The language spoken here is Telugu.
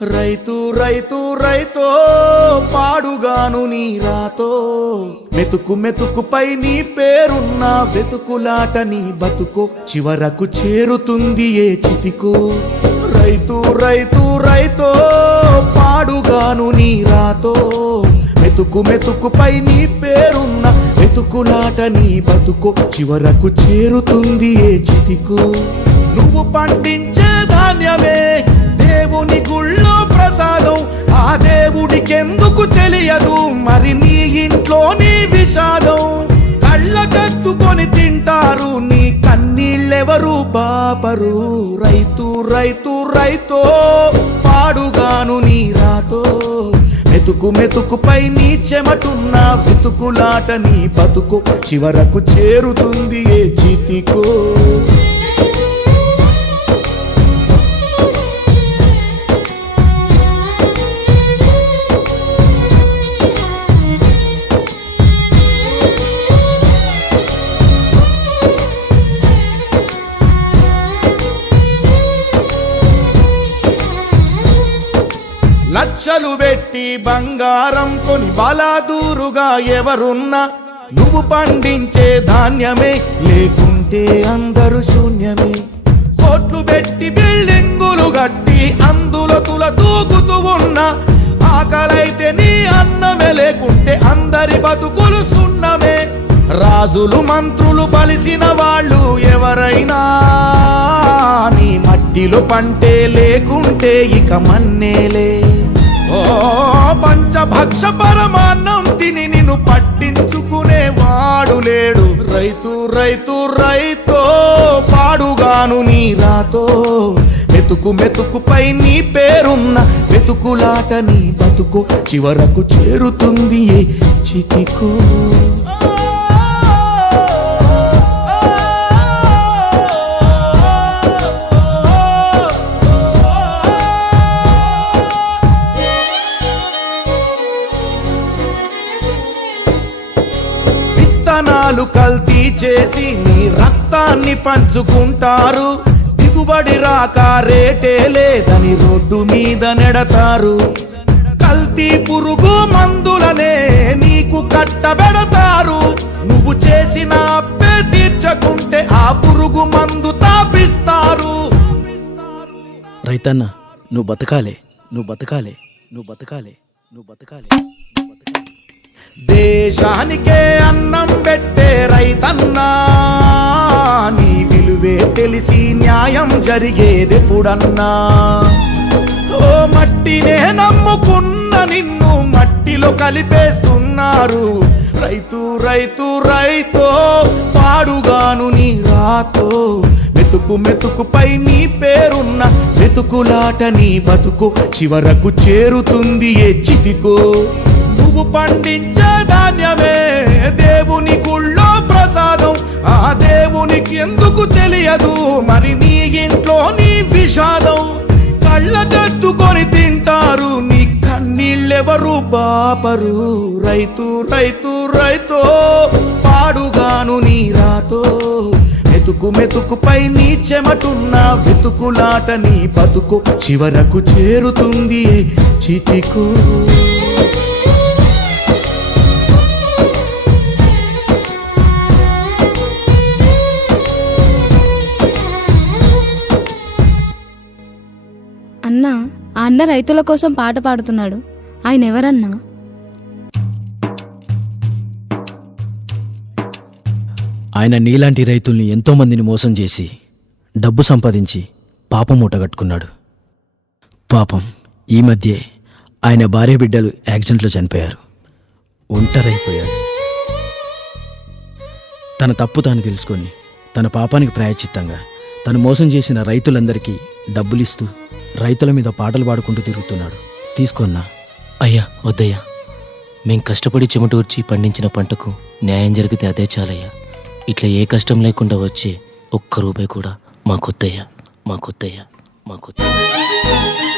రైతు రైతు రైతో పాడుగాను నీ రాతో మెతుకు మెతుకుపై నీ పేరున్న వెతుకులాట నీ బతుకో చివరకు చేరుతుంది ఏ చితికో. రైతు రైతు రైతో పాడుగాను నీ రాతో మెతుకు మెతుకుపై నీ పేరున్న వెతుకులాట నీ బతుకో చివరకు చేరుతుంది ఏ చితికో. నువ్వు పండించే ధాన్యమే దేవుని గుళ్ళో ప్రసాదం, ఆ దేవుడికెందుకు తెలియదు మరి నీ ఇంట్లో నీ విషాదం. కళ్ళకత్తుకొని తింటారు నీ కన్నీళ్ళెవరు పాపరు. రైతు రైతు రైతో పాడుగాను నీ రాతో మెతుకు మెతుకుపై నీ చెమటున్న వెతుకులాట నీ బతుకు చివరకు చేరుతుంది ఏ చితికో. లక్షలు పెట్టి బంగారం కొని బలాదూరుగా ఎవరున్నా నువ్వు పండించే ధాన్యమే లేకుంటే అందరూ శూన్యమే. కోట్లు పెట్టి బిల్డింగులు కట్టి అందులో తుల తూగుతూ ఉన్నా ఆకలైతే నీ అన్నమే లేకుంటే అందరి బతుకులు సున్నమే. రాజులు మంత్రులు బలిసిన వాళ్ళు ఎవరైనా నీ మట్టిలో పంటే లేకుంటే ఇక మన్నేలే. ఓ పంచభక్ష పరమాన్నం తిని నిన్ను పట్టించుకునే వాడు లేడు. రైతు రైతు రైతో పాడుగాను నీ రాతో మెతుకు మెతుకుపై నీ పేరున్న వెతుకులాట నీ బతుకు చివరకు చేరుతుంది ఏ చితికో. విత్తనాలు కల్తీ చేసి నీ రక్తాన్ని పంచుకుంటారు, దిగుబడి రాక రేటే లేదని రోడ్డు మీద నెడతారు. కల్తీ పురుగు మందులనే నీకు కట్టబెడతారు, నువ్వు చేసిన అప్పే తీర్చకుంటే ఆ పురుగు మందు తాపిస్తారు. రైతన్న నువ్వు బతకాలే, నువ్వు బతకాలే, నువ్వు బతకాలే, నువ్వు బతకాలే. దేశానికే అన్నం పెట్టే రైతన్నా నీ విలువే తెలిసి న్యాయం జరిగేదెప్పుడన్నా. ఓ మట్టినే నమ్ముకున్న నిన్ను మట్టిలో కలిపేస్తున్నారు. రైతు రైతు రైతో పాడుగాను నీ రాతో మెతుకు మెతుకుపై నీ పేరున్న వెతుకులాట నీ బతుకు చివరకు చేరుతుంది ఏ చితికో. నువ్వు పండించే ధాన్యమే దేవుని గుళ్ళో ప్రసాదం, ఆ దేవునికి ఎందుకు తెలియదు మరి నీ ఇంట్లో నీ విషాదం. కళ్ళకత్తుకొని తింటారు నీ కన్నీళ్ళెవరు పాపరు. రైతు రైతు రైతో పాడుగాను నీ రాతో మెతుకు మెతుకుపై నీ చెమటున్న వెతుకులాట నీ బతుకు చివరకు చేరుతుంది చితికో. అన్నా, ఆ అన్న రైతుల కోసం పాట పాడుతున్నాడు. ఆయన ఎవరన్నా? ఆయన నీలాంటి రైతుల్ని ఎంతో మందిని మోసం చేసి డబ్బు సంపాదించి పాపం మూటగట్టుకున్నాడు. పాపం ఈ మధ్యే ఆయన భార్య బిడ్డలు యాక్సిడెంట్లో చనిపోయారు. ఒంటరైపోయాడు. తన తప్పు తాను తెలుసుకొని తన పాపానికి ప్రాయశ్చిత్తంగా తను మోసం చేసిన రైతులందరికీ డబ్బులిస్తూ రైతుల మీద పాటలు పాడుకుంటూ తిరుగుతున్నాడు. తీసుకున్నా. అయ్యా వద్దయ్యా, మేం కష్టపడి చెమటూర్చి పండించిన పంటకు న్యాయం జరిగితే అదే చాలయ్యా. ఇట్లా ఏ కష్టం లేకుండా వచ్చే ఒక్క రూపాయి కూడా మాకొద్దయ్యా, మాకొద్దయ్యా, మాకొద్దయ్యా.